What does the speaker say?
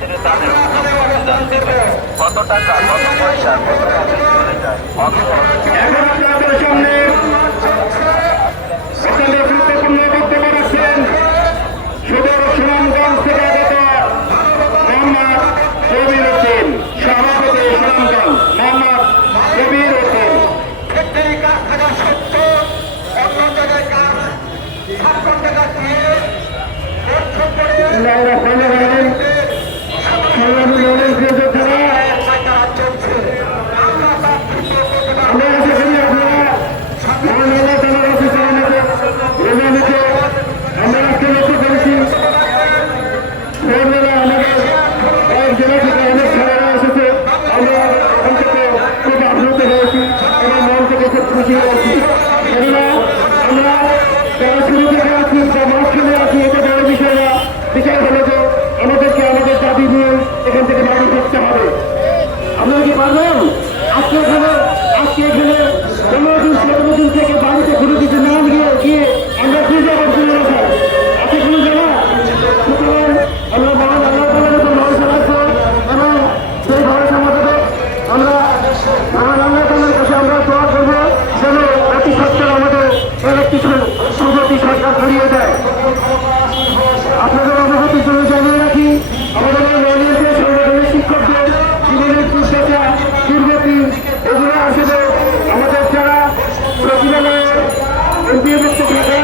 হাজিরে তাদের অনুদান দেবে। কত টাকা কত পয়সা কত চলে যায়। অথবা বিষয় হলো যে আমাদেরকে আমাদের দাবি নিয়ে এখান থেকে বাড়ি করতে হবে আপনারা কি পারবেন আজকে এখানে আজকে এখানে পনেরো দিন সতেরো থেকে বাড়িতে ঘুরে দিতে না গিয়ে গিয়ে আমরা কি আছে কোনো জায়গা সুতরাং আমরা মহান আল্লাহ তালার উপর ভরসা রাখব এবং সেই আমরা তালার কাছে আমরা দোয়া করব যেন অতি সত্তর আমাদের একটি সুগতি সরকার করিয়ে দেয়। আপনাদের অবগতির জন্য জানিয়ে রাখি, আমাদের এই মহিলাদের সংগঠনের শিক্ষকদের জীবনের চেষ্টা দুর্গতি, এগুলো আসলে আমাদের যারা প্রতিবেলায় এমপিভুক্ত থাকে